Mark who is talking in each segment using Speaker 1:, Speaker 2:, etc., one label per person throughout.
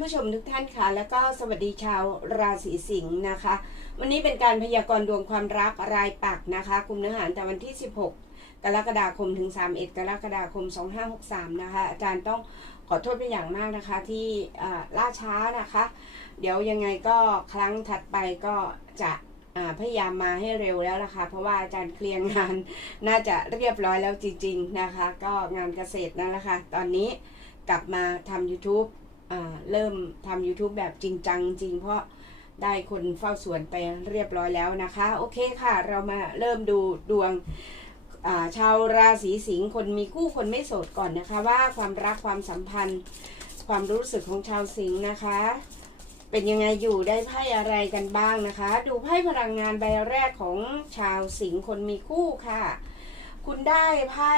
Speaker 1: ผู้ชมทุกท่านค่ะ แล้วก็สวัสดีชาวราศีสิงห์นะคะ วันนี้เป็นการพยากรณ์ดวงความรักรายปักนะคะกลุ่มเนื้อหาแต่วันที่ 16 กรกฎาคมถึง 31 กรกฎาคม 2563 นะคะ อาจารย์ต้องขอโทษเป็นอย่างมากนะคะที่ล่าช้านะคะ เดี๋ยวยังไงก็ครั้งถัดไปก็จะพยายามมาให้เร็วแล้วนะคะ เพราะว่าอาจารย์เคลียร์งานน่าจะเรียบร้อยแล้วจริง ๆ นะคะ ก็งานเกษตรนั่นแหละค่ะตอนนี้กลับมาทำ YouTube เริ่มทำ YouTube แบบจริงจังจริง เพราะได้คนเฝ้าสวนไปเรียบร้อยแล้วนะคะ โอเคค่ะ เรามาเริ่มดูดวงาชาวราศีสิงห์คนมีคู่คนไม่โสดก่อนนะคะ ว่าความรักความสัมพันธ์ ความรู้สึกของชาวสิงห์นะคะ เป็นยังไงอยู่ได้ไพ่อะไรกันบ้างนะคะ ดูไพ่พลังงานใบแรกของชาวสิงห์คนมีคู่ค่ะ คุณได้ไพ่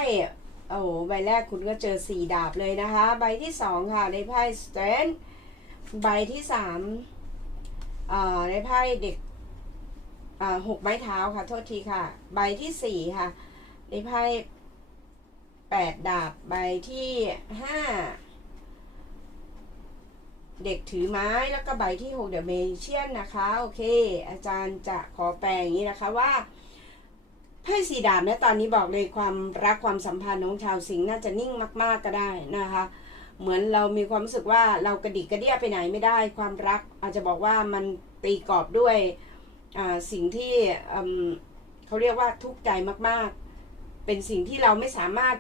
Speaker 1: โอ้โหใบแรกคุณก็เจอสี่ดาบเลยนะคะ ใบที่สองค่ะได้ไพ่สเตนใบที่สามอ่าได้ไพ่เด็กอ่าหกไม้เท้าค่ะ โทษทีค่ะ ใบที่สี่ค่ะได้ไพ่แปดดาบ ใบที่ห้าเด็กถือไม้แล้วก็ใบที่6เดอะเมเชียนนะคะ โอเค อาจารย์จะขอแปลอย่างนี้นะคะว่า ไพ่สีดาบเนี่ยตอนนี้บอกเลยความรักความสัมพันธ์ของชาวสิงห์น่าจะนิ่งมาก ๆก็ได้นะคะ เหมือนเรามีความรู้สึกว่าเรากระดิกกระเดี้ยไปไหนไม่ได้ ความรักอาจจะบอกว่ามันตีกรอบด้วยสิ่งที่เขาเรียกว่าทุกข์ใจมาก ๆ เป็นสิ่งที่เราไม่สามารถ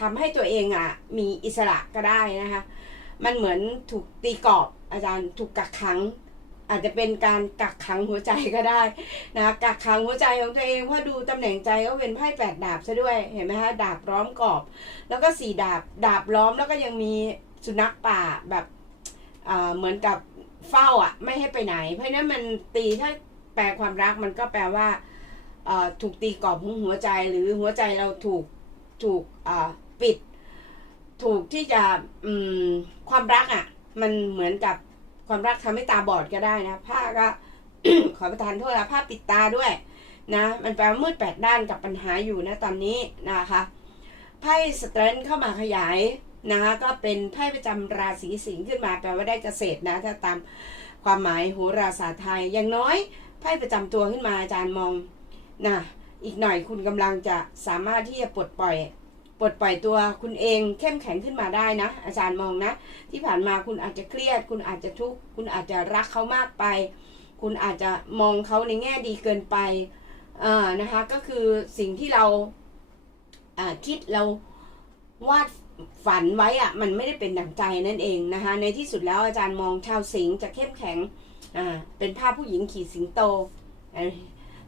Speaker 1: ทำให้ตัวเองอะมีอิสระก็ได้นะคะ มันเหมือนถูกตีกรอบอาจารย์ถูกกักขัง อาจจะเป็นการกักขังหัวใจก็ได้นะกักขังหัวใจของตัวเองเพราะดูตำแหน่งใจก็เป็นไพ่แปดดาบซะด้วยเห็นไหมฮะดาบล้อมกรอบ แล้วก็สี่ดาบดาบล้อมแล้วก็ยังมีสุนัขป่าแบบเหมือนกับเฝ้าอะไม่ให้ไปไหน เพราะนั้นมันตีถ้าแปลความรักมันก็แปลว่าถูกตีกรอบของหัวใจหรือหัวใจเราถูกถูกปิด ถูกที่จะความรักอะ มันเหมือนกับ ความรักทำให้ตาบอดก็ได้นะผ้าก็ขอประทานโทษนะผ้าปิดตาด้วยนะ มันแปลว่ามืดแปดด้านกับปัญหาอยู่นะตอนนี้นะคะไพ่สเตรนเข้ามาขยายนะคะก็เป็นไพ่ประจำราศีสิงห์ขึ้นมาแปลว่าได้เกษตรนะถ้าตามความหมายโหราศาสตร์ไทยอย่างน้อยไพ่ประจำตัวขึ้นมาอาจารย์มองนะอีกหน่อยคุณกำลังจะสามารถที่จะปลดปล่อย ปลดปล่อยตัวคุณเองเข้มแข็งขึ้นมาได้นะ อาจารย์มองนะ ที่ผ่านมาคุณอาจจะเครียด คุณอาจจะทุกข์คุณอาจจะรักเขามากไป คุณอาจจะมองเขาในแง่ดีเกินไปอ่านะคะก็คือสิ่งที่เราอ่าคิดเราวาดฝันไว้อะมันไม่ได้เป็นดั่งใจนั่นเองนะคะในที่สุดแล้วอาจารย์มองชาวสิงห์จะเข้มแข็งอ่าเป็นภาพผู้หญิงขี่สิงโตอ่า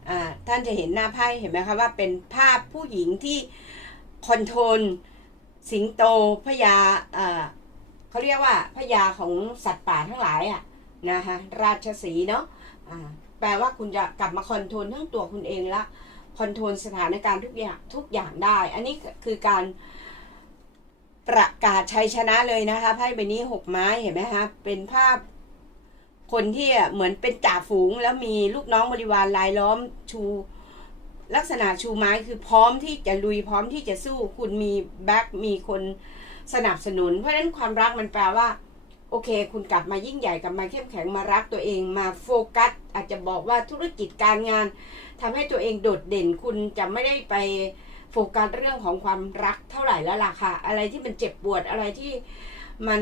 Speaker 1: อ่าท่านจะเห็นหน้าไพ่เห็นไหมคะว่าเป็นภาพผู้หญิงที่ คอนโทรลสิงโตพญาเอ่อเขาเรียกว่าพญาของสัตว์ป่าทั้งหลายอะนะคะราชสีเนาะอ่าแปลว่าคุณจะกลับมาคอนโทรลทั้งตัวคุณเองละคอนโทรลสถานการณ์ทุกอย่างทุกอย่างได้ อันนี้คือการประกาศชัยชนะเลยนะคะไพ่ใบนี้หกไม้เห็นไหมคะเป็นภาพคนที่เหมือนเป็นจ่าฝูงแล้วมีลูกน้องบริวารรายล้อมชู ลักษณะชูไม้คือพร้อมที่จะลุยพร้อมที่จะสู้ คุณมีแบ็คมีคนสนับสนุน เพราะฉะนั้นความรักมันแปลว่า โอเค คุณกลับมายิ่งใหญ่กลับมาเข้มแข็งมารักตัวเองมาโฟกัส อาจจะบอกว่าธุรกิจการงานทำให้ตัวเองโดดเด่นคุณจะไม่ได้ไปโฟกัสเรื่องของความรักเท่าไหร่แล้วล่ะค่ะ อะไรที่มันเจ็บปวดอะไรที่มัน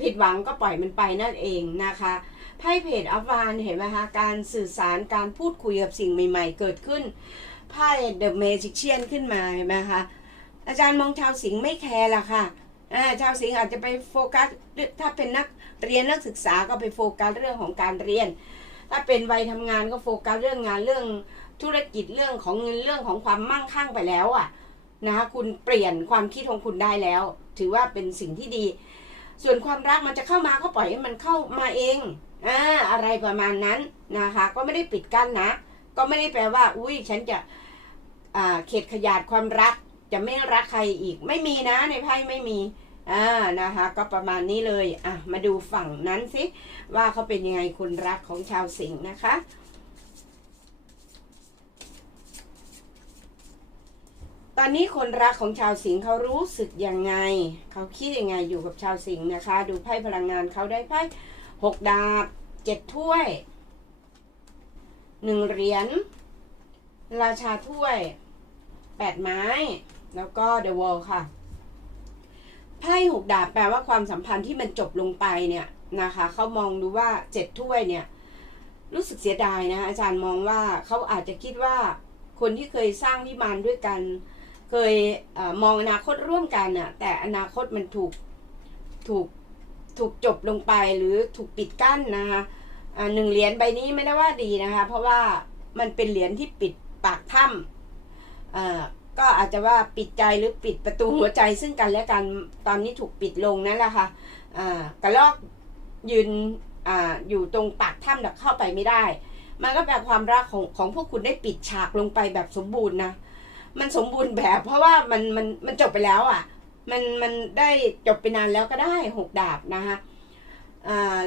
Speaker 1: ผิดหวังก็ปล่อยมันไปนั่นเองนะคะไพ่เพจอวานเห็นไหมคะการสื่อสารการพูดคุยกับสิ่งใหม่ ๆ เกิดขึ้น ไพ่เดอะเมจิเชียนขึ้นมาเห็นไหมคะอาจารย์มองชาวสิงห์ไม่แคร์ละค่ะชาวสิงห์อาจจะไปโฟกัสถ้าเป็นนักเรียนนักศึกษาก็ไปโฟกัสเรื่องของการเรียน ถ้าเป็นวัยทำงานก็โฟกัสเรื่องงานเรื่องธุรกิจเรื่องของเงินเรื่องของความมั่งคั่งไปแล้วอะนะคะคุณเปลี่ยนความคิดของคุณได้แล้ว ถือว่าเป็นสิ่งที่ดี ส่วนความรักมันจะเข้ามาก็ปล่อยให้มันเข้ามาเองอ่าอะไรประมาณนั้นนะคะ ก็ไม่ได้ปิดกั้นนะ ก็ไม่ได้แปลว่า อุ้ยฉันจะอ่าเขตขยาดความรัก จะไม่รักใครอีก ไม่มีนะในไพ่ไม่มีอ่านะคะ ก็ประมาณนี้เลยอะมาดูฝั่งนั้นสิว่าเขาเป็นยังไงคนรักของชาวสิงห์นะคะตอนนี้คนรักของชาวสิงห์เขารู้สึกยังไง เขาคิดยังไงอยู่กับชาวสิงห์นะคะ ดูไพ่พลังงานเขาได้ไพ่หกดาบเจ็ดถ้วย หนึ่งเหรียญ ราชาถ้วยแปดไม้ แล้วก็เดอะวอลค่ะ ไพ่หกดาบแปลว่าความสัมพันธ์ที่มันจบลงไปเนี่ยนะคะ เขามองดูว่าเจ็ดถ้วยเนี่ย รู้สึกเสียดายนะอาจารย์มองว่าเขาอาจจะคิดว่าคนที่เคยสร้างวิมานด้วยกัน เคยอมองอนาคตร่วมกันน่ะ แต่อนาคตมันถูกถูกถูกจบลงไปหรือถูกปิดกั้นนะคะ หนึ่งเหรียญใบนี้ไม่ได้ว่าดีนะคะ เพราะว่ามันเป็นเหรียญที่ปิดปากถ้ำก็อาจจะว่าปิดใจหรือปิดประตูหัวใจซึ่งกันและกันตอนนี้ถูกปิดลงนั่นแหละค่ะอ่ากระลอกยืนออยู่ตรงปากถ้ำแต่เข้าไปไม่ได้ มันก็แปลความรักของของพวกคุณได้ปิดฉากลงไปแบบสมบูรณ์นะมันสมบูรณ์แบบ เพราะว่ามันมันมันจบไปแล้วอะ มันมันได้จบไปนานแล้วก็ได้หกดาบนะคะ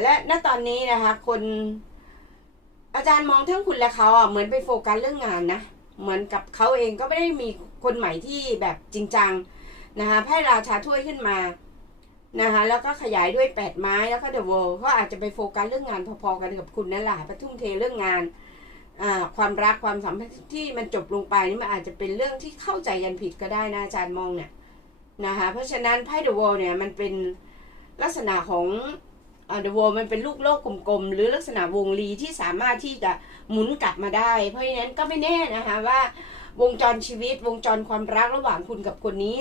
Speaker 1: และณตอนนี้นะคะ คนอาจารย์มองทั้งคุณและเขาอะเหมือนไปโฟกัสเรื่องงานนะ เหมือนกับเขาเองก็ไม่ได้มีคนใหม่ที่แบบจริงจังนะคะไพ่ราชาถ้วยขึ้นมานะคะแล้วก็ขยายด้วยแปดไม้แล้วก็เดอะโวเขาอาจจะไปโฟกัสเรื่องงานพอๆกันกับคุณนั่นแหละไปทุ่มเทเรื่องงานความรักความสัมพันธ์ที่มันจบลงไปนี่มันอาจจะเป็นเรื่องที่เข้าใจกันผิดก็ได้นะอาจารย์มองเนี่ยนะคะเพราะฉะนั้นไพ่เดอะวอลเนี่ยมันเป็นลักษณะของ เดอะวอลมันเป็นลูกโลกกลมๆ หรือลักษณะวงรีที่สามารถที่จะหมุนกลับมาได้ เพราะฉะนั้นก็ไม่แน่นะคะว่าวงจรชีวิตวงจรความรักระหว่างคุณกับคนนี้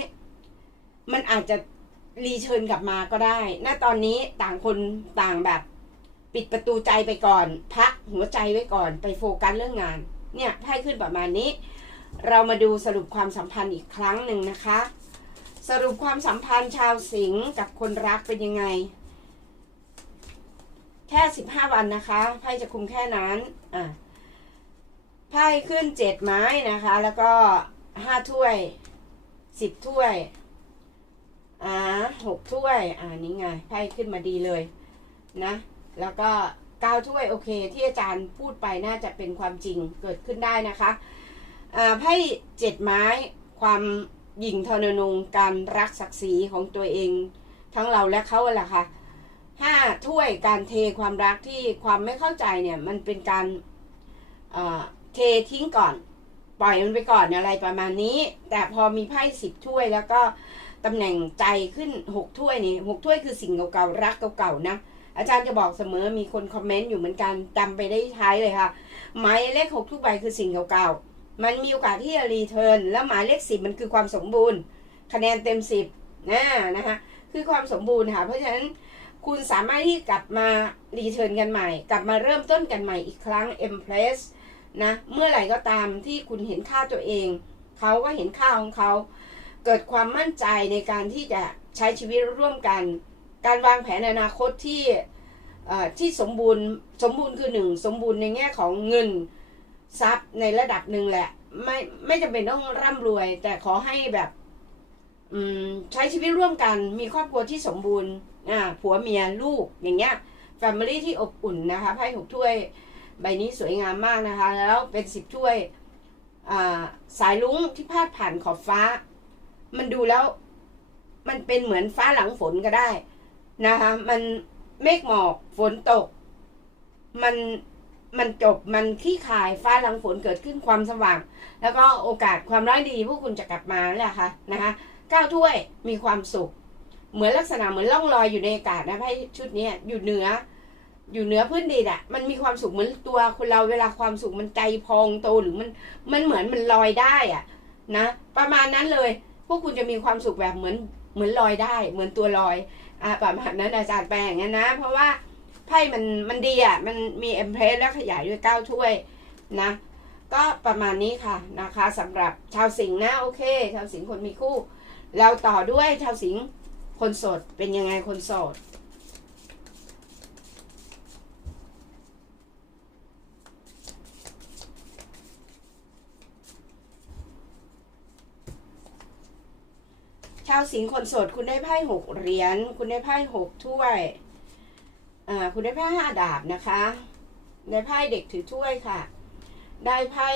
Speaker 1: มันอาจจะรีเชิญกลับมาก็ได้ณตอนนี้ต่างคนต่างแบบปิดประตูใจไปก่อน พักหัวใจไว้ก่อนไปโฟกัสเรื่องงาน เนี่ยไพ่ขึ้นประมาณนี้ เรามาดูสรุปความสัมพันธ์อีกครั้งหนึ่งนะคะ สรุปความสัมพันธ์ชาวสิงห์กับคนรักเป็นยังไง แค่สิบห้าวันนะคะไพ่จะคุมแค่นั้นอะไพ่ขึ้นเจ็ดไม้นะคะ แล้วก็ห้าถ้วยสิบถ้วยอ่าหกถ้วยอ่านี่ไงไพ่ขึ้นมาดีเลยนะ แล้วก็เก้าถ้วยโอเคที่อาจารย์พูดไปน่าจะเป็นความจริงเกิดขึ้นได้นะคะอ่าไพ่เจ็ดไม้ความหยิ่งทรนงการรักศักดิ์ศรีของตัวเอง ทั้งเราและเขาแหละค่ะ ห้าถ้วยการเทความรักที่ความไม่เข้าใจเนี่ยมันเป็นการอ่าเททิ้งก่อน ปล่อยมันไปก่อนอะไรประมาณนี้ แต่พอมีไพ่สิบถ้วยแล้วก็ตำแหน่งใจขึ้นหกถ้วยนี่หกถ้วยคือสิ่งเก่าๆรักเก่าๆนะอาจารย์จะบอกเสมอมีคนคอมเมนต์อยู่เหมือนกันจำไปได้ท้ายเลยค่ะ หมายเลขหกทุกใบคือสิ่งเก่าๆ มันมีโอกาสที่จะรีเทิร์นแล้วหมายเลขสิบมันคือความสมบูรณ์ คะแนนเต็มสิบนะนะคะคือความสมบูรณ์ค่ะ เพราะฉะนั้น คุณสามารถที่กลับมารีเทิร์นกันใหม่ กลับมาเริ่มต้นกันใหม่อีกครั้ง Empress นะ เมื่อไหร่ก็ตามที่คุณเห็นค่าตัวเอง เขาก็เห็นค่าของเขา เกิดความมั่นใจในการที่จะใช้ชีวิตร่วมกัน การวางแผนอนาคตที่ที่สมบูรณ์สมบูรณ์คือหนึ่งสมบูรณ์ในแง่ของเงินทรัพย์ในระดับหนึ่งแหละ ไม่ไม่จำเป็นต้องร่ำรวย แต่ขอให้แบบ ใช้ชีวิตร่วมกัน มีครอบครัวที่สมบูรณ์อ่าผัวเมียลูกอย่างเงี้ยแฟมิลี่ที่อบอุ่นนะคะไพ่หกถ้วย ใบนี้สวยงามมากนะคะ แล้วเป็นสิบถ้วยสายลุ้งที่พาดผ่านขอบฟ้า มันดูแล้ว มันเป็นเหมือนฟ้าหลังฝนก็ได้นะคะ มันเมฆหมอกฝนตก มันมันจบมันขี้คายฟ้าหลังฝนเกิดขึ้นความสว่าง แล้วก็โอกาสความร้ายดีพวกคุณจะกลับมาแหละค่ะนะคะ ก้าถ้วยมีความสุข เหมือนลักษณะเหมือนล่องลอยอยู่ในอากาศนะไพ่ชุดนี้อยู่เหนือ อยู่เหนือพื้นดินอะมันมีความสุขเหมือนตัวคนเราเวลาความสุขมันใจพองโตหรือมันมันเหมือนมันลอยได้อะนะประมาณนั้นเลย พวกคุณจะมีความสุขแบบเหมือนเหมือนลอยได้ เหมือนตัวลอยอ่าประมาณนั้นอาจารย์แปลงนั้นนะ เพราะว่าไพ่มันมันดีอะมันมีเอ็มเพรสแล้วขยายด้วยเก้าถ้วยนะก็ประมาณนี้ค่ะนะคะสำหรับชาวสิงห์นะโอเค ชาวสิงห์คนมีคู่ เราต่อด้วยชาวสิงห์คนโสดเป็นยังไงคนโสดชาวสิงห์คนโสดคุณได้ไพ่หกเหรียญคุณได้ไพ่หกถ้วยอ่าคุณได้ไพ่ห้าดาบนะคะได้ไพ่เด็กถือถ้วยค่ะ ได้ไพ่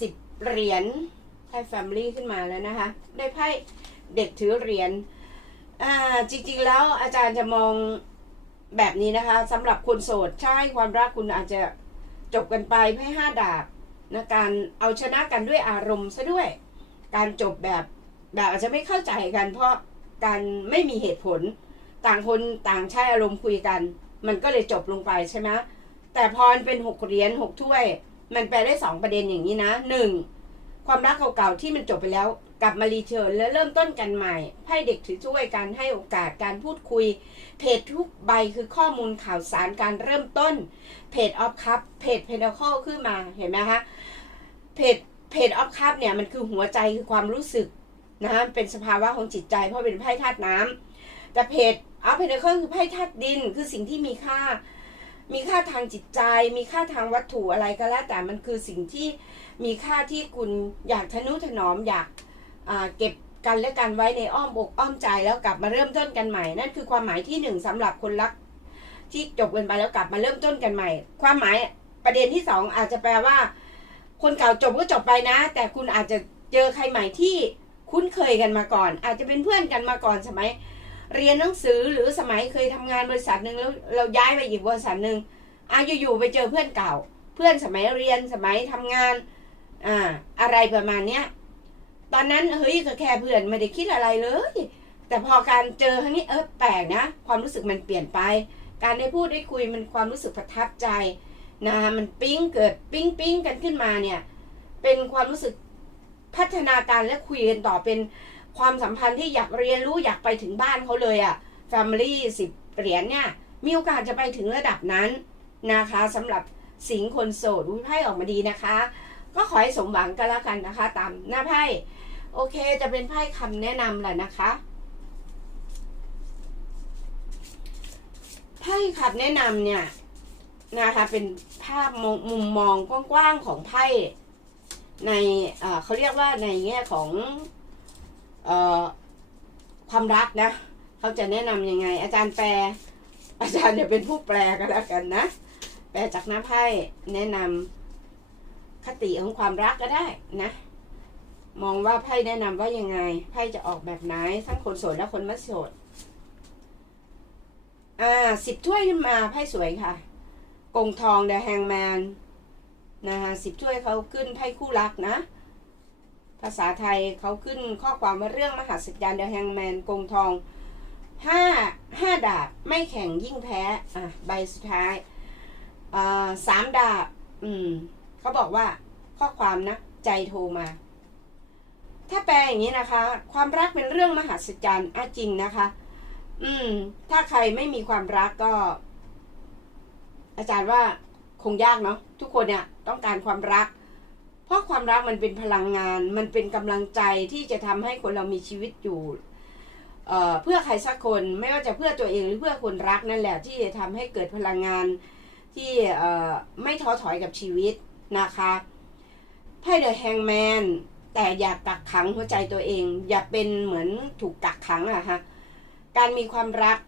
Speaker 1: สิบเหรียญไพ่แฟมิลี่ขึ้นมาแล้วนะคะ ได้ไพ่ เด็กถือเหรียญอ่าจริง ๆ แล้วอาจารย์จะมองแบบนี้นะคะสำหรับคนโสดใช่ความรักคุณอาจจะจบกันไปไพ่ห้าดาบนะการเอาชนะกันด้วยอารมณ์ซะด้วย การจบแบบแบบอาจจะไม่เข้าใจกัน เพราะการไม่มีเหตุผล ต่างคนต่างใช้อารมณ์คุยกัน มันก็เลยจบลงไปใช่ไหมแต่พอมันเป็นหกเหรียญหกถ้วย มันแปลได้สองประเด็นอย่างนี้นะหนึ่งความรักเก่าๆที่มันจบไปแล้ว กลับมารีเทิร์นและเริ่มต้นกันใหม่ให้เด็กถือถ้วยการให้โอกาสการพูดคุย เพจทุกใบคือข้อมูลข่าวสารการเริ่มต้น เพจออฟคัพเพจเพนเคิลขึ้นมาเห็นไหมคะเพจเพจออฟคัพเนี่ยมันคือหัวใจคือความรู้สึกนะเป็นสภาวะของจิตใจเพราะเป็นไพ่ธาตุน้ำแต่เพจออฟเพนเคิลคือไพ่ธาตุดินคือสิ่งที่มีค่า มีค่าทางจิตใจ มีค่าทางวัตถุอะไรก็แล้วแต่มันคือสิ่งที่มีค่าที่คุณอยากทนุถนอมอยาก เก็บกันและกันไว้ในอ้อมอกอ้อมใจแล้วกลับมาเริ่มต้นกันใหม่ นั่นคือความหมายที่หนึ่งสำหรับคนรัก ที่จบกันไปแล้วกลับมาเริ่มต้นกันใหม่ ความหมายประเด็นที่สองอาจจะแปลว่า คนเก่าจบก็จบไปนะ แต่คุณอาจจะเจอใครใหม่ที่คุ้นเคยกันมาก่อน อาจจะเป็นเพื่อนกันมาก่อนสมัย เรียนหนังสือหรือสมัยเคยทำงานบริษัทหนึ่งแล้วเราย้ายไปอีกบริษัทหนึ่งอาอยู่ๆไปเจอเพื่อนเก่า เพื่อนสมัยเรียนสมัยทำงานอ่าอะไรประมาณเนี้ย ตอนนั้นเฮ้ยก็แค่เพื่อนไม่ได้คิดอะไรเลย แต่พอการเจอครั้งนี้เออแปลกนะ ความรู้สึกมันเปลี่ยนไป การได้พูดได้คุยมันความรู้สึกประทับใจนะมันปิ๊งเกิดปิ๊งปิ๊งกันขึ้นมาเนี่ย เป็นความรู้สึกพัฒนาการและคุยกันต่อเป็นความสัมพันธ์ที่อยากเรียนรู้อยากไปถึงบ้านเขาเลยอะ่ะ Family สิบเหรียญเนี่ย มีโอกาสจะไปถึงระดับนั้นนะคะสำหรับสิงคนโสดวิไพ่ออกมาดีนะคะ ก็ขอให้สมหวังกันแล้วกันนะคะ ตามหน้าไพ่โอเคจะเป็นไพ่คำแนะนำแหละนะคะไพ่คำแนะนำเนี่ยนะคะเป็นภาพมุมมองกว้างๆของไพ่ในเขาเรียกว่าในแง่ของอความรักนะเขาจะแนะนำยังไง อาจารย์แปล อาจารย์เดี๋ยวเป็นผู้แปลกันแล้วกันนะ แปลจากหน้าไพ่แนะนำ ติของความรักก็ได้นะ มองว่าไพ่แนะนำว่ายังไงไพ่จะออกแบบไหนทั้งคนโสดและคนไม่โสดอ่าสิบถ้วยขึ้นมาไพ่สวยค่ะกงทองเดอะแฮงแมนนะคะสิบถ้วยเขาขึ้นไพ่คู่รักนะ ภาษาไทยเขาขึ้นข้อความว่าเรื่องมหัศจรรย์เดอะแฮงแมนกงทองห้าห้าดาบไม่แข่งยิ่งแพ้อะใบสุดท้ายอ่าสามดาบอืมเขาบอกว่า ข้อความนะ ใจโทรมา ถ้าแปลอย่างนี้นะคะ ความรักเป็นเรื่องมหัศจรรย์อะจริงนะคะ อืม ถ้าใครไม่มีความรักก็ อาจารย์ว่าคงยากเนาะทุกคนเนี่ยต้องการความรัก เพราะความรักมันเป็นพลังงาน มันเป็นกำลังใจที่จะทำให้คนเรามีชีวิตอยู่เเพื่อใครสักคนไม่ว่าจะเพื่อตัวเองหรือเพื่อคนรักนั่นแหละที่จะทำให้เกิดพลังงานที่ไม่ท้อถอยกับชีวิตนะคะ ไพ่เดอะแฮงแมนแต่อย่ากักขังหัวใจตัวเอง อย่าเป็นเหมือนถูกกักขังอะคะการมีความรัก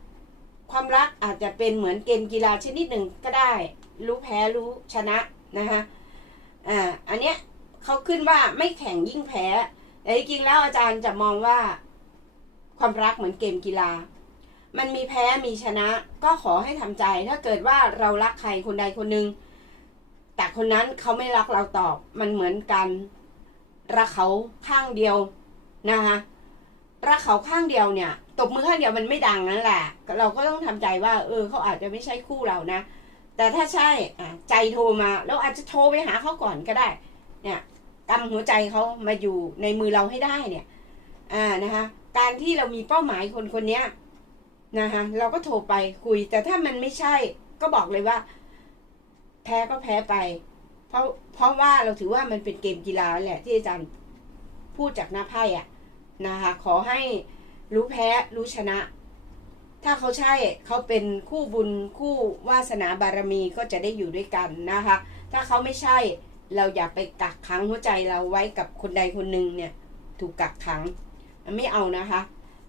Speaker 1: ความรักอาจจะเป็นเหมือนเกมกีฬาชนิดหนึ่งก็ได้ รู้แพ้รู้ชนะนะคะอ่าอันเนี้ยเขาขึ้นว่าไม่แข่งยิ่งแพ้แต่จริงแล้วอาจารย์จะมองว่า ความรักเหมือนเกมกีฬา มันมีแพ้มีชนะ ก็ขอให้ทำใจ ถ้าเกิดว่าเรารักใครคนใดคนหนึ่ง แต่คนนั้นเขาไม่รักเราตอบ มันเหมือนกัน รักเขาข้างเดียวนะคะรักเขาข้างเดียวเนี่ย ตบมือข้างเดียวมันไม่ดังนั่นแหละ เราก็ต้องทำใจว่า เออเขาอาจจะไม่ใช่คู่เรานะ แต่ถ้าใช่ใจโทรมาแล้วอาจจะโทรไปหาเขาก่อนก็ได้ เนี่ยกำหัวใจเขามาอยู่ในมือเราให้ได้เนี่ย อ่านะคะ การที่เรามีเป้าหมายคนคนนี้นะคะเราก็โทรไปคุย แต่ถ้ามันไม่ใช่ก็บอกเลยว่า แพ้ก็แพ้ไป เพราะเพราะว่าเราถือว่ามันเป็นเกมกีฬาแหละ ที่อาจารย์พูดจากหน้าไพ่อะนะคะขอให้รู้แพ้รู้ชนะ ถ้าเขาใช่เขาเป็นคู่บุญคู่วาสนาบารมีก็จะได้อยู่ด้วยกันนะคะ ถ้าเขาไม่ใช่เราอย่าไปกักขังหัวใจเราไว้กับคนใดคนหนึ่งเนี่ย ถูกกักขังไม่เอานะคะ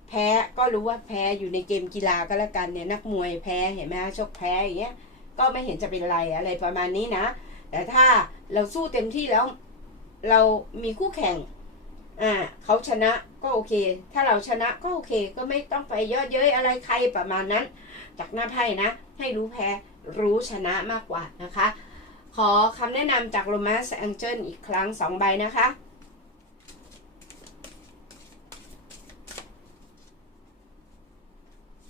Speaker 1: แพ้ก็รู้ว่าแพ้อยู่ในเกมกีฬาก็แล้วกันเนี่ยนักมวยแพ้เห็นไหมคะชกแพ้อย่างเงี้ย ก็ไม่เห็นจะเป็นไรอะไรประมาณนี้นะ แต่ถ้าเราสู้เต็มที่แล้วเรามีคู่แข่งอ่าเขาชนะก็โอเค ถ้าเราชนะก็โอเค ก็ไม่ต้องไปเยอะเย้ยอะไรใครประมาณนั้น จากหน้าไพ่นะ ให้รู้แพ้รู้ชนะมากกว่านะคะ ขอคำแนะนำจาก Romance Angel อีกครั้งสองใบนะคะ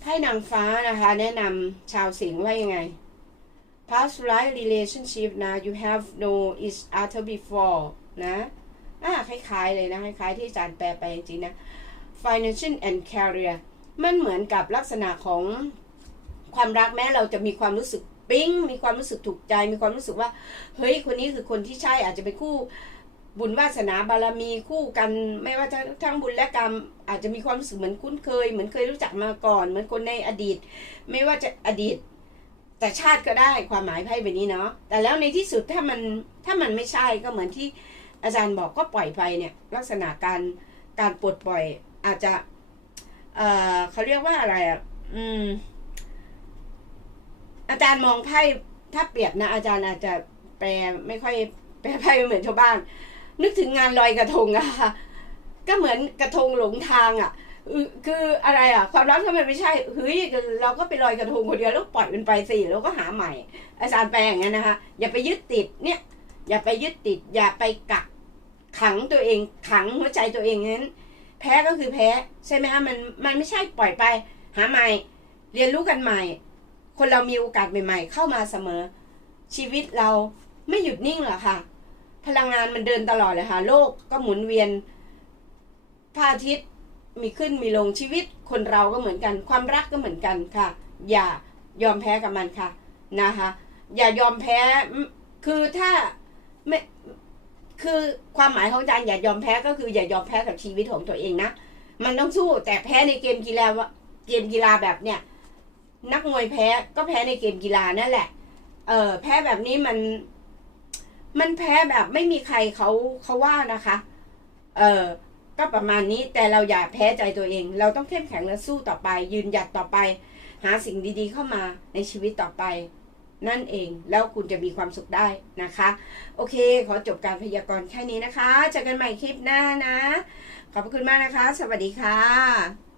Speaker 1: ไพ่นางฟ้านะคะ แนะนำชาวสิงห์ว่ายังไง past life relationship นะ you have no each other before นะอ่าคล้ายๆเลยนะ คล้ายๆที่อาจารย์แปลไปจริงๆนะ financial and career มันเหมือนกับลักษณะของความรักแม้เราจะมีความรู้สึกปิ๊ง มีความรู้สึกถูกใจ มีความรู้สึกว่า เฮ้ย คนนี้คือคนที่ใช่ อาจจะเป็นคู่บุญวาสนาบารมีคู่กัน ไม่ว่าจะทั้งบุญและกรรม อาจจะมีความรู้สึกเหมือนคุ้นเคย เหมือนเคยรู้จักมาก่อน เหมือนคนในอดีต ไม่ว่าจะอดีต แต่ชาติก็ได้ความหมายไพ่แบบนี้เนาะแต่แล้วในที่สุดถ้ามันถ้ามันไม่ใช่ก็เหมือนที่อาจารย์บอกก็ปล่อยไปเนี่ยลักษณะการการปลดปล่อยอาจจะ เอ่อเขาเรียกว่าอะไรอะอืม อาจารย์มองไพ่ถ้าเปรียบนะ อาจารย์อาจจะแปลไม่ค่อย แปลไพ่ไม่เหมือนชาวบ้าน นึกถึงงานลอยกระทงอะคะก็เหมือนกระทงหลงทางอะอือ คืออะไรอะ ความรักถ้ามันไม่ใช่เฮ้ยเราก็ไปลอยกระทงคนเดียวแล้วปล่อยมันไปสิแล้วก็หาใหม่ อาจารย์แปลอย่างนั้นนะคะ อย่าไปยึดติดเนี่ย อย่าไปยึดติด อย่าไปกักขังตัวเองขังหัวใจตัวเองนั้น แพ้ก็คือแพ้ใช่ไหมคะมันมันไม่ใช่ปล่อยไป หาใหม่ เรียนรู้กันใหม่ คนเรามีโอกาสใหม่ ๆ เข้ามาเสมอ ชีวิตเราไม่หยุดนิ่งหรอกค่ะพลังงานมันเดินตลอดเลยค่ะ โลกก็หมุนเวียนพระอาทิตย์ มีขึ้นมีลงชีวิตคนเราก็เหมือนกัน ความรักก็เหมือนกันค่ะ อย่ายอมแพ้กับมันค่ะนะคะอย่ายอมแพ้คือถ้าไม่คือความหมายของอาจารย์อย่ายอมแพ้ก็คืออย่ายอมแพ้กับชีวิตของตัวเองนะมันต้องสู้แต่แพ้ในเกมกีฬาว่าเกมกีฬาแบบเนี้ยนักมวยแพ้ก็แพ้ในเกมกีฬานั่นแหละ เออแพ้แบบนี้มัน มันแพ้แบบไม่มีใครเขาเขาว่านะคะ เออ ก็ประมาณนี้แต่เราอย่าแพ้ใจตัวเอง เราต้องเข้มแข็งและสู้ต่อไป ยืนหยัดต่อไป หาสิ่งดีๆเข้ามาในชีวิตต่อไป นั่นเองแล้วคุณจะมีความสุขได้นะคะ โอเค ขอจบการพยากรณ์แค่นี้นะคะเจอกันใหม่คลิปหน้านะ ขอบคุณมากนะคะ สวัสดีค่ะ